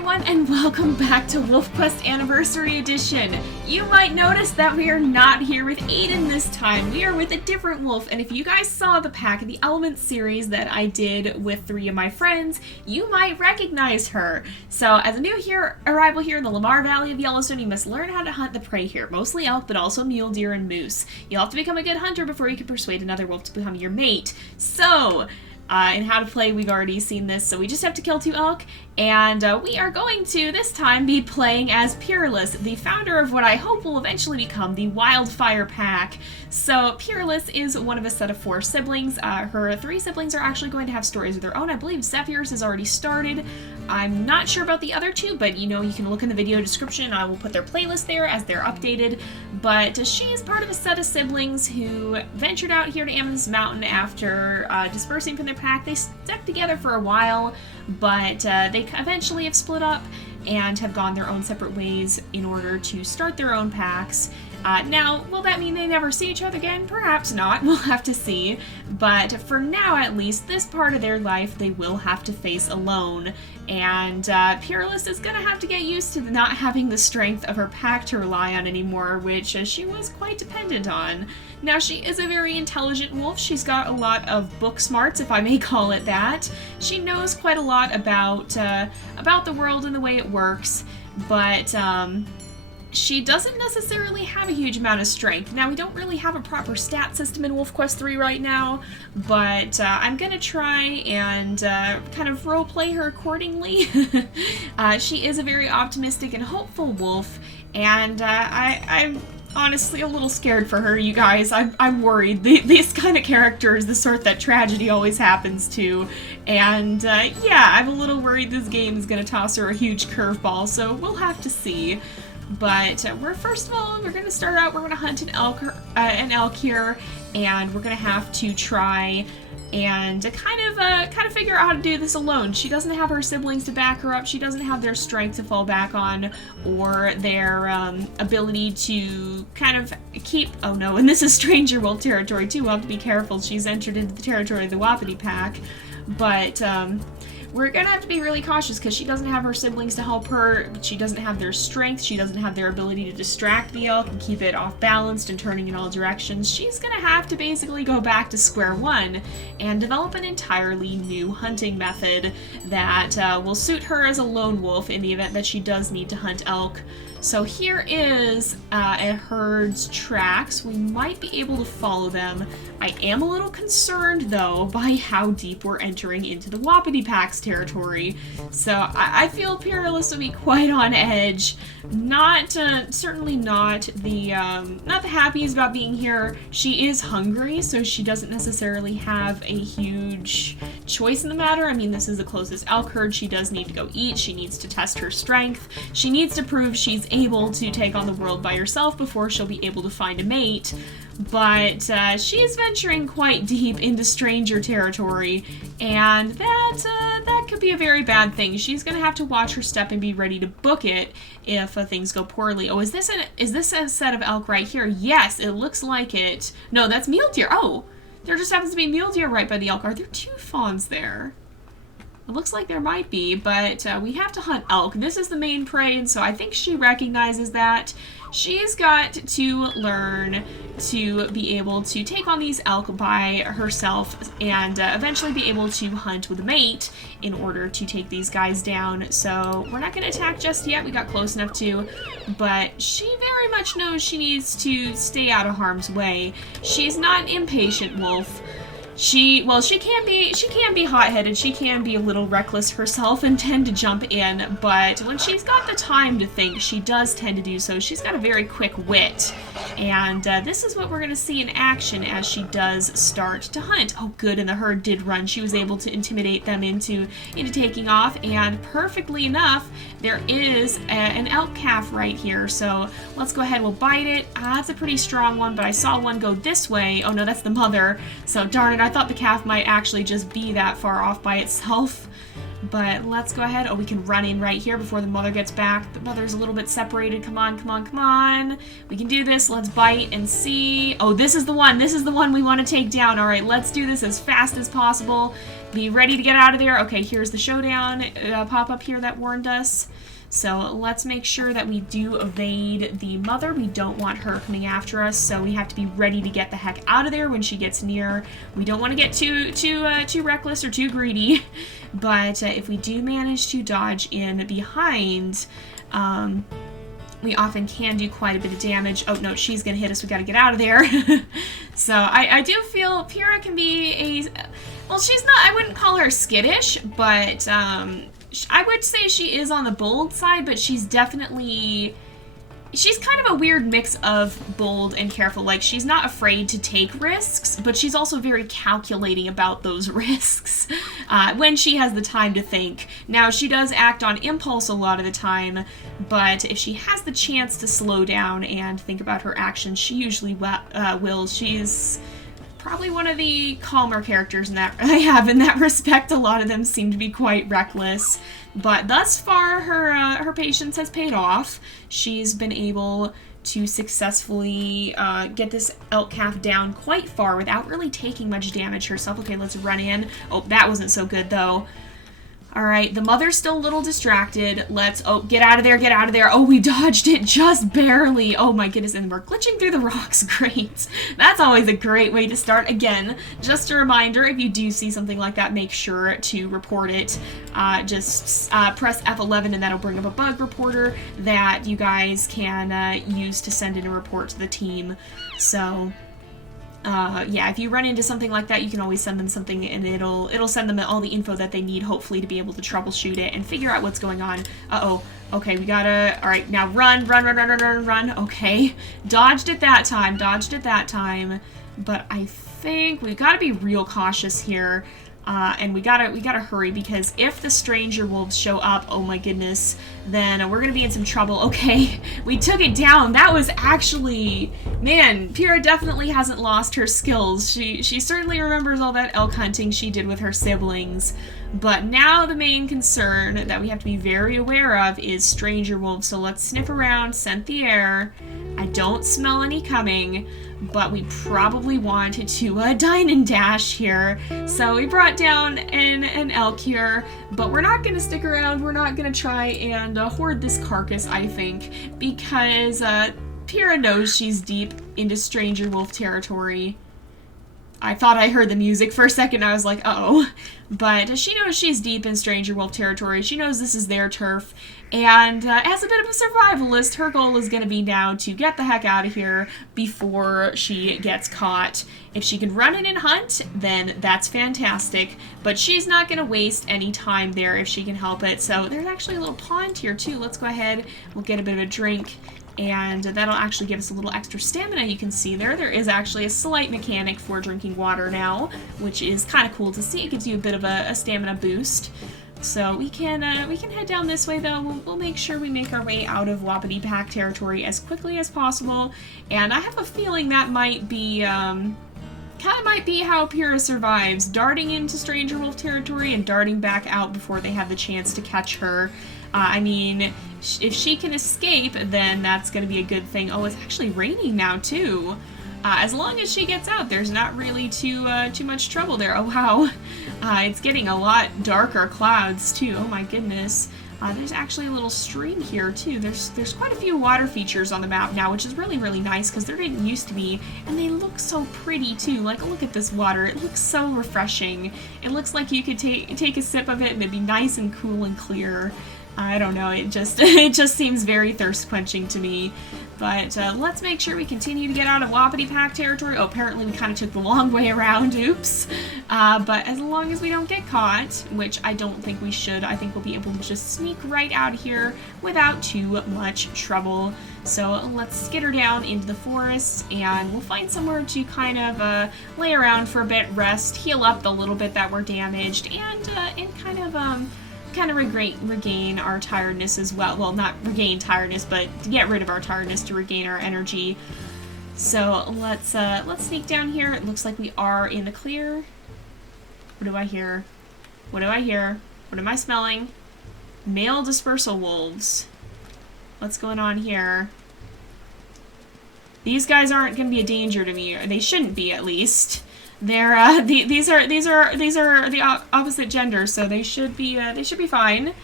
everyone, and welcome back to WolfQuest Anniversary Edition. You might notice that we are not here with Aiden this time. We are with a different wolf, and if you guys saw the Pack of the Elements series that I did with 3 of my friends, you might recognize her. So, as a new arrival here in the Lamar Valley of Yellowstone, you must learn how to hunt the prey here, mostly elk, but also mule deer and moose. You'll have to become a good hunter before you can persuade another wolf to become your mate. So, in how to play, we've already seen this, so we just have to kill 2 elk, and we are going to, this time, be playing as Pyralis, the founder of what I hope will eventually become the Wildfire pack. So, Pyralis is one of a set of 4 siblings. Her 3 siblings are actually going to have stories of their own. I believe Zephyr's has already started. I'm not sure about the other 2, but you know, you can look in the video description. I will put their playlist there as they're updated. But she is part of a set of siblings who ventured out here to Amethyst Mountain after dispersing from their pack. They stuck together for a while, but they eventually have split up and have gone their own separate ways in order to start their own packs. Now, will that mean they never see each other again? Perhaps not. We'll have to see. But for now, at least, this part of their life they will have to face alone. And Pyralis is going to have to get used to not having the strength of her pack to rely on anymore, which she was quite dependent on. Now, she is a very intelligent wolf. She's got a lot of book smarts, if I may call it that. She knows quite a lot about the world and the way it works, but she doesn't necessarily have a huge amount of strength. Now, we don't really have a proper stat system in WolfQuest 3 right now, but I'm going to try and kind of roleplay her accordingly. She is a very optimistic and hopeful wolf, and I'm honestly a little scared for her, you guys. I'm worried. These kind of characters, the sort that tragedy always happens to, and yeah, I'm a little worried this game is going to toss her a huge curveball, so we'll have to see. But first of all, we're going to start out, we're going to hunt an elk here, and we're going to have to try and kind of figure out how to do this alone. She doesn't have her siblings to back her up, she doesn't have their strength to fall back on, or their ability to kind of keep, oh no, and this is Stranger Wolf territory too, we'll have to be careful, she's entered into the territory of the Wapiti pack, but we're gonna have to be really cautious because she doesn't have her siblings to help her, she doesn't have their strength, she doesn't have their ability to distract the elk and keep it off balanced and turning in all directions. She's gonna have to basically go back to square one and develop an entirely new hunting method that will suit her as a lone wolf in the event that she does need to hunt elk. So here is a herd's tracks. We might be able to follow them. I am a little concerned, though, by how deep we're entering into the Wapiti Pack's territory. So I feel Pyralis will be quite on edge. Not, certainly not the happiest about being here. She is hungry, so she doesn't necessarily have a huge choice in the matter. I mean, this is the closest elk herd. She does need to go eat. She needs to test her strength. She needs to prove she's able to take on the world by herself before she'll be able to find a mate. But she is venturing quite deep into stranger territory, and that could be a very bad thing. She's gonna have to watch her step and be ready to book it if things go poorly. Oh, is this a set of elk right here? Yes, it looks like it. No, that's mule deer. Oh, there just happens to be mule deer right by the elk. Are there 2 fawns there? It looks like there might be, but we have to hunt elk. This is the main prey, and so I think she recognizes that. She's got to learn to be able to take on these elk by herself and eventually be able to hunt with a mate in order to take these guys down. So we're not going to attack just yet. We got close enough to, but she very much knows she needs to stay out of harm's way. She's not an impatient wolf. She can be hot-headed, she can be a little reckless herself and tend to jump in, but when she's got the time to think, she does tend to do so. She's got a very quick wit, and this is what we're going to see in action as she does start to hunt. Oh good, and the herd did run. She was able to intimidate them into taking off, and perfectly enough, there is an elk calf right here, so let's go ahead, we'll bite it. That's a pretty strong one, but I saw one go this way. Oh no, that's the mother, so darn it, I thought the calf might actually just be that far off by itself. But let's go ahead. Oh, we can run in right here before the mother gets back. The mother's a little bit separated. Come on, come on, come on. We can do this. Let's bite and see. Oh, this is the one. This is the one we want to take down. All right, let's do this as fast as possible. Be ready to get out of there. Okay, here's the showdown pop-up here that warned us. So let's make sure that we do evade the mother. We don't want her coming after us, so we have to be ready to get the heck out of there when she gets near. We don't want to get too reckless or too greedy, but if we do manage to dodge in behind, we often can do quite a bit of damage. Oh no, she's gonna hit us. We gotta get out of there. So I do feel Pyra can be a, well, she's not, I wouldn't call her skittish, but I would say she is on the bold side, but she's definitely, she's kind of a weird mix of bold and careful. Like, she's not afraid to take risks, but she's also very calculating about those risks when she has the time to think. Now, she does act on impulse a lot of the time, but if she has the chance to slow down and think about her actions, she usually will. She's probably one of the calmer characters in that I have in that respect. A lot of them seem to be quite reckless, but thus far her patience has paid off. She's been able to successfully get this elk calf down quite far without really taking much damage herself. Okay, let's run in. Oh, that wasn't so good though. Alright, the mother's still a little distracted. Let's, oh, get out of there, get out of there. Oh, we dodged it just barely. Oh my goodness, and we're glitching through the rocks. Great. That's always a great way to start. Again, just a reminder, if you do see something like that, make sure to report it. Just press F11 and that'll bring up a bug reporter that you guys can use to send in a report to the team. So yeah, if you run into something like that, you can always send them something and it'll send them all the info that they need, hopefully, to be able to troubleshoot it and figure out what's going on. Uh-oh. Okay, we gotta, alright, now run. Okay. Dodged it that time, but I think we've gotta be real cautious here. And we gotta hurry, because if the stranger wolves show up, oh my goodness, then we're gonna be in some trouble. Okay, we took it down. That was actually, man, Pyra definitely hasn't lost her skills. She certainly remembers all that elk hunting she did with her siblings. But now the main concern that we have to be very aware of is stranger wolves. So let's sniff around, scent the air. I don't smell any coming, but we probably wanted to dine and dash here. So we brought down an elk here, but we're not going to stick around. We're not going to try and hoard this carcass, I think, because Pyra knows she's deep into stranger wolf territory. I thought I heard the music for a second. I was like, uh-oh. But she knows she's deep in stranger wolf territory. She knows this is their turf. And as a bit of a survivalist, her goal is going to be now to get the heck out of here before she gets caught. If she can run in and hunt, then that's fantastic. But she's not going to waste any time there if she can help it. So there's actually a little pond here too. Let's go ahead. We'll get a bit of a drink. And that'll actually give us a little extra stamina. You can see there is actually a slight mechanic for drinking water now, which is kind of cool to see. It gives you a bit of a stamina boost. So we can head down this way, though. We'll make sure we make our way out of Wapiti Pack territory as quickly as possible. And I have a feeling that might be kind of might be how Pyra survives, darting into stranger wolf territory and darting back out before they have the chance to catch her. I mean, if she can escape, then that's going to be a good thing. Oh, it's actually raining now, too. As long as she gets out, there's not really too much trouble there. Oh, wow. It's getting a lot darker clouds, too. Oh, my goodness. There's actually a little stream here, too. There's quite a few water features on the map now, which is really, really nice, because there didn't used to be. And they look so pretty, too. Like, look at this water. It looks so refreshing. It looks like you could take a sip of it, and it'd be nice and cool and clear. I don't know, it just seems very thirst-quenching to me. But let's make sure we continue to get out of Wapiti Pack territory. Oh, apparently we kind of took the long way around, oops. But as long as we don't get caught, which I don't think we should, I think we'll be able to just sneak right out of here without too much trouble. So let's skitter down into the forest, and we'll find somewhere to kind of lay around for a bit, rest, heal up the little bit that we're damaged, and kind of regain our tiredness as well. Well, not regain tiredness, but get rid of our tiredness to regain our energy. So let's sneak down here. It looks like we are in the clear. What do I hear? What do I hear? What am I smelling? Male dispersal wolves. What's going on here? These guys aren't going to be a danger to me. Or they shouldn't be, at least. these are the opposite gender, so they should be fine.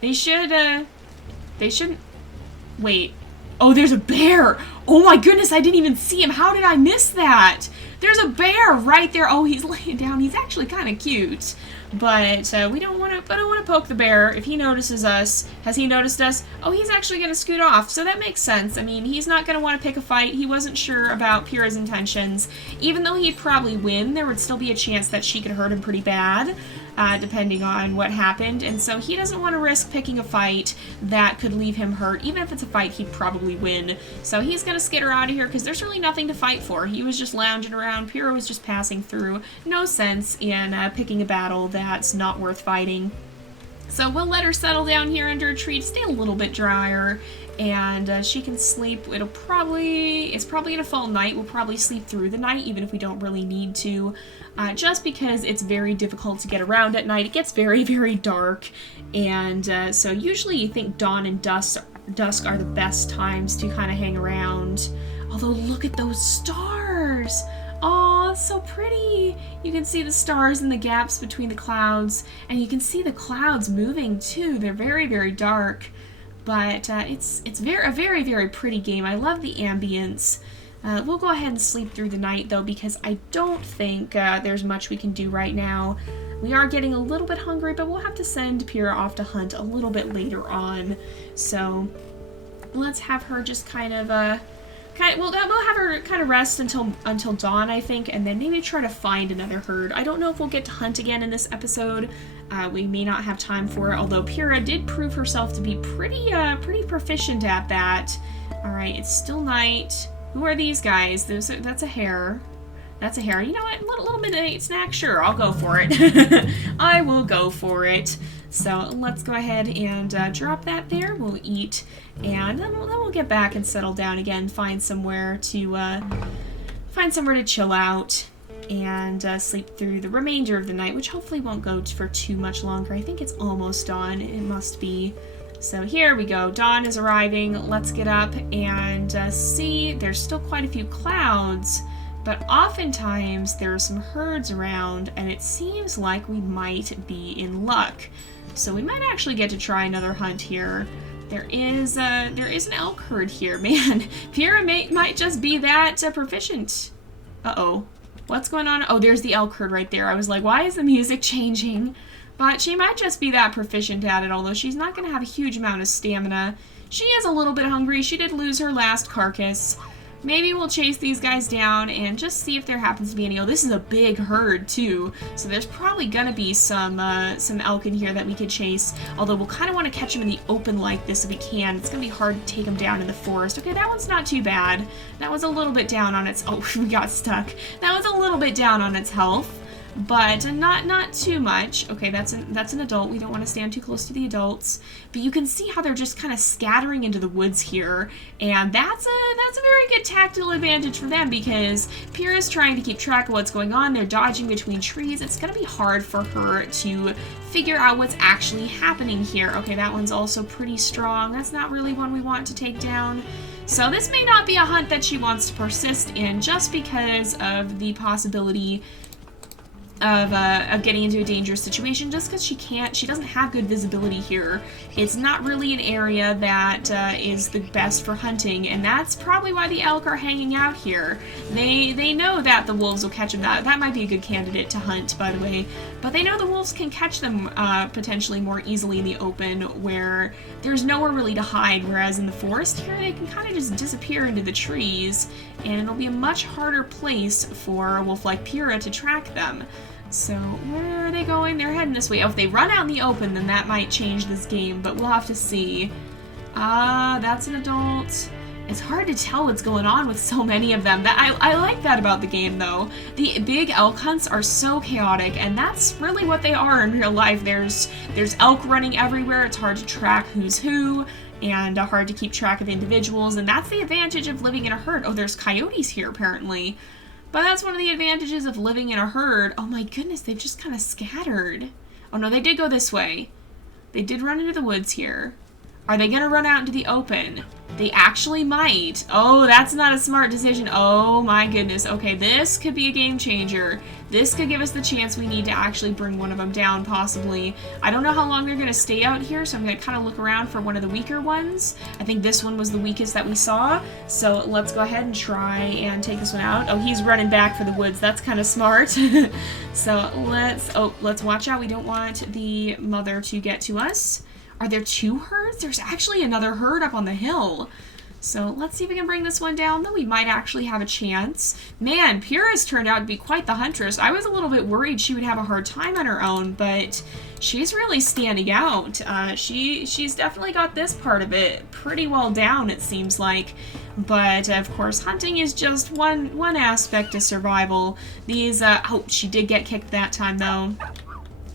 They shouldn't. Wait. Oh, there's a bear! Oh my goodness, I didn't even see him. How did I miss that? There's a bear right there. Oh, he's laying down. He's actually kind of cute. But we don't want to poke the bear. If he notices us, has he noticed us? Oh, he's actually going to scoot off. So that makes sense. I mean, he's not going to want to pick a fight. He wasn't sure about Pyra's intentions. Even though he'd probably win, there would still be a chance that she could hurt him pretty bad. Depending on what happened, and so he doesn't want to risk picking a fight that could leave him hurt. Even if it's a fight he'd probably win. So he's gonna skitter out of here because there's really nothing to fight for. He was just lounging around. Pyra was just passing through. No sense in picking a battle that's not worth fighting. So we'll let her settle down here under a tree to stay a little bit drier, and she can sleep. It's probably gonna fall night. We'll probably sleep through the night even if we don't really need to. Just because it's very difficult to get around at night. It gets very, very dark, and so usually you think dawn and dusk are the best times to kind of hang around. Although, look at those stars! Oh, it's so pretty! You can see the stars in the gaps between the clouds, and you can see the clouds moving too. They're very, very dark, but it's a very, very pretty game. I love the ambience. We'll go ahead and sleep through the night, though, because I don't think there's much we can do right now. We are getting a little bit hungry, but we'll have to send Pyra off to hunt a little bit later on. So let's have her just kind of, we'll have her kind of rest until dawn, I think, and then maybe try to find another herd. I don't know if we'll get to hunt again in this episode. We may not have time for it, although Pyra did prove herself to be pretty proficient at that. All right, it's still night. Who are these guys? That's a hare. That's a hare. You know what? Little midnight snack? Sure, I'll go for it. I will go for it. So let's go ahead and drop that there. We'll eat, and then we'll get back and settle down again. Find somewhere to chill out and sleep through the remainder of the night, which hopefully won't go for too much longer. I think it's almost dawn. It must be. So here we go. Dawn is arriving. Let's get up and see. There's still quite a few clouds, but oftentimes there are some herds around, and it seems like we might be in luck. So we might actually get to try another hunt here. There is an elk herd here. Man, Pyra might just be that proficient. Uh-oh. What's going on? Oh, there's the elk herd right there. I was like, why is the music changing? But she might just be that proficient at it, although she's not going to have a huge amount of stamina. She is a little bit hungry. She did lose her last carcass. Maybe we'll chase these guys down and just see if there happens to be any. Oh, this is a big herd, too. So there's probably going to be some elk in here that we could chase. Although we'll kind of want to catch them in the open like this if we can. It's going to be hard to take them down in the forest. Okay, that one's not too bad. That was a little bit down on its... Oh, we got stuck. That was a little bit down on its health. But not too much. Okay, that's an adult. We don't want to stand too close to the adults. But you can see how they're just kind of scattering into the woods here, and that's a very good tactical advantage for them because Pyra's trying to keep track of what's going on. They're dodging between trees. It's gonna be hard for her to figure out what's actually happening here. Okay, that one's also pretty strong. That's not really one we want to take down. So this may not be a hunt that she wants to persist in just because of the possibility of getting into a dangerous situation, just because she doesn't have good visibility here. It's not really an area that is the best for hunting, and that's probably why the elk are hanging out here. They know that the wolves will catch them. That might be a good candidate to hunt, by the way, but they know the wolves can catch them potentially more easily in the open where there's nowhere really to hide, whereas in the forest here they can kind of just disappear into the trees, and it'll be a much harder place for a wolf like Pyra to track them. So, where are they going? They're heading this way. Oh, if they run out in the open, then that might change this game, but we'll have to see. That's an adult. It's hard to tell what's going on with so many of them. I like that about the game, though. The big elk hunts are so chaotic, and that's really what they are in real life. There's elk running everywhere. It's hard to track who's who, and hard to keep track of individuals, and that's the advantage of living in a herd. Oh, there's coyotes here, apparently. But that's one of the advantages of living in a herd. Oh my goodness, they've just kind of scattered. Oh no, they did go this way. They did run into the woods here. Are they going to run out into the open? They actually might. Oh, that's not a smart decision. Oh my goodness. Okay, this could be a game changer. This could give us the chance we need to actually bring one of them down, possibly. I don't know how long they're going to stay out here, so I'm going to kind of look around for one of the weaker ones. I think this one was the weakest that we saw, so let's go ahead and try and take this one out. Oh, he's running back for the woods. That's kind of smart. So let's watch out. We don't want the mother to get to us. Are there two herds? There's actually another herd up on the hill. So let's see if we can bring this one down, though we might actually have a chance. Man, Pyra's turned out to be quite the huntress. I was a little bit worried she would have a hard time on her own, but she's really standing out. She's definitely got this part of it pretty well down, it seems like. But, of course, hunting is just one aspect of survival. These, oh, she did get kicked that time, though.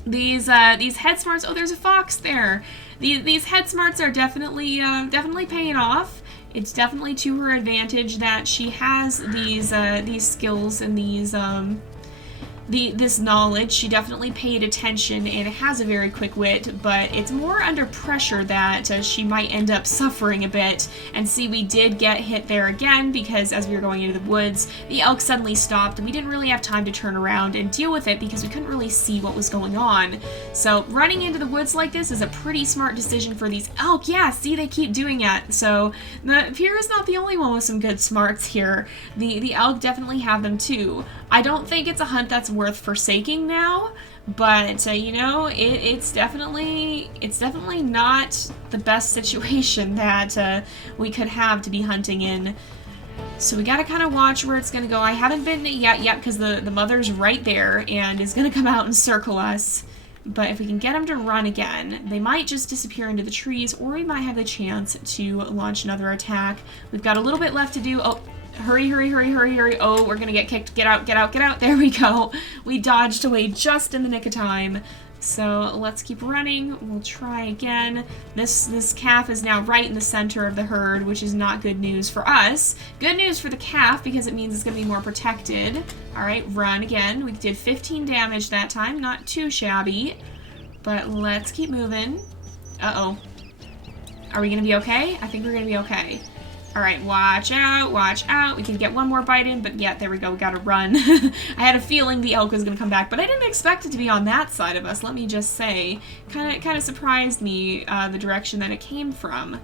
These head smarts, oh, there's a fox there. These head smarts are definitely paying off. It's definitely to her advantage that she has these skills and this knowledge. She definitely paid attention and has a very quick wit, but it's more under pressure that she might end up suffering a bit. And see, we did get hit there again because as we were going into the woods, the elk suddenly stopped and we didn't really have time to turn around and deal with it because we couldn't really see what was going on. So running into the woods like this is a pretty smart decision for these elk. Yeah, see, they keep doing it. So Pyra's not the only one with some good smarts here. The elk definitely have them too. I don't think it's a hunt that's worth forsaking now, but you know, it's definitely not the best situation that we could have to be hunting in. So we gotta kind of watch where it's gonna go. I haven't bitten it yet because the mother's right there and is gonna come out and circle us. But if we can get them to run again, they might just disappear into the trees, or we might have the chance to launch another attack. We've got a little bit left to do. Oh, hurry, hurry, hurry, hurry, hurry. Oh, we're gonna get kicked. Get out, get out, get out. There we go. We dodged away just in the nick of time. So let's keep running. We'll try again. This calf is now right in the center of the herd, which is not good news for us. Good news for the calf because it means it's going to be more protected. All right, run again. We did 15 damage that time. Not too shabby. But let's keep moving. Uh-oh. Are we going to be okay? I think we're going to be okay. All right, watch out, watch out. We can get one more bite in, but yeah, there we go. We gotta run. I had a feeling the elk was gonna come back, but I didn't expect it to be on that side of us, let me just say. Kind of surprised me, the direction that it came from.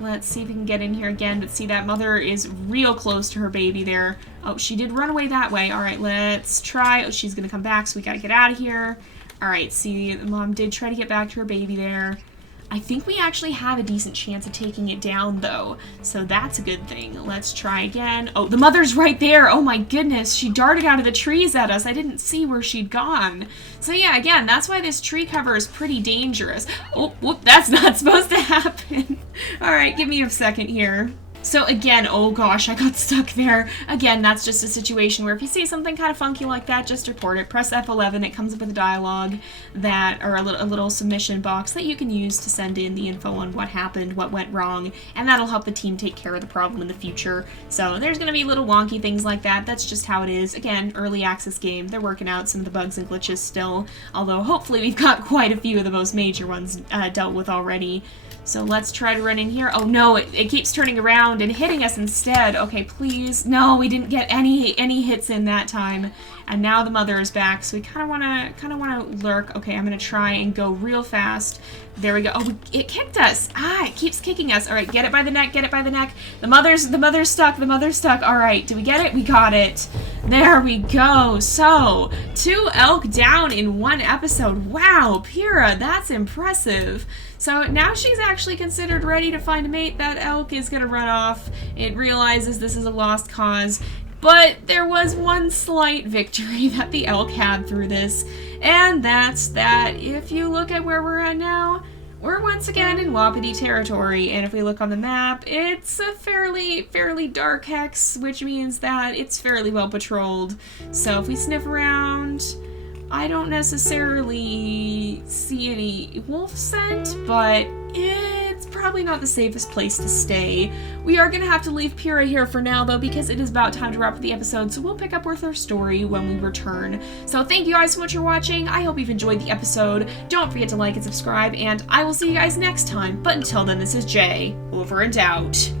Let's see if we can get in here again, but see, that mother is real close to her baby there. Oh, she did run away that way. All right, let's try. Oh, she's gonna come back, so we gotta get out of here. All right, see, the mom did try to get back to her baby there. I think we actually have a decent chance of taking it down, though, so that's a good thing. Let's try again. Oh, the mother's right there! Oh my goodness, she darted out of the trees at us. I didn't see where she'd gone. So yeah, again, that's why this tree cover is pretty dangerous. Oh, whoop, that's not supposed to happen. Alright, give me a second here. So again, oh gosh, I got stuck there. Again, that's just a situation where if you see something kind of funky like that, just report it. Press F11, it comes up with a dialogue that, or a little submission box that you can use to send in the info on what happened, what went wrong, and that'll help the team take care of the problem in the future. So there's going to be little wonky things like that. That's just how it is. Again, early access game. They're working out some of the bugs and glitches still, although hopefully we've got quite a few of the most major ones dealt with already. So let's try to run in here. Oh no, it keeps turning around and hitting us instead. Okay, please. No, we didn't get any hits in that time. And now the mother is back, so we kind of wanna lurk. Okay, I'm gonna try and go real fast. There we go. Oh, it kicked us. Ah, it keeps kicking us. All right, get it by the neck, get it by the neck. The mother's stuck, the mother's stuck. All right, did we get it? We got it. There we go. So, 2 elk down in 1 episode. Wow, Pyra, that's impressive. So now she's actually considered ready to find a mate. That elk is gonna run off. It realizes this is a lost cause. But there was one slight victory that the elk had through this, and that's that if you look at where we're at now, we're once again in Wapiti territory, and if we look on the map, it's a fairly dark hex, which means that it's fairly well patrolled. So if we sniff around, I don't necessarily see any wolf scent, but it's probably not the safest place to stay. We are going to have to leave Pyra here for now, though, because it is about time to wrap up the episode, so we'll pick up with her story when we return. So thank you guys so much for watching. I hope you've enjoyed the episode. Don't forget to like and subscribe, and I will see you guys next time. But until then, this is Jay. Over and out.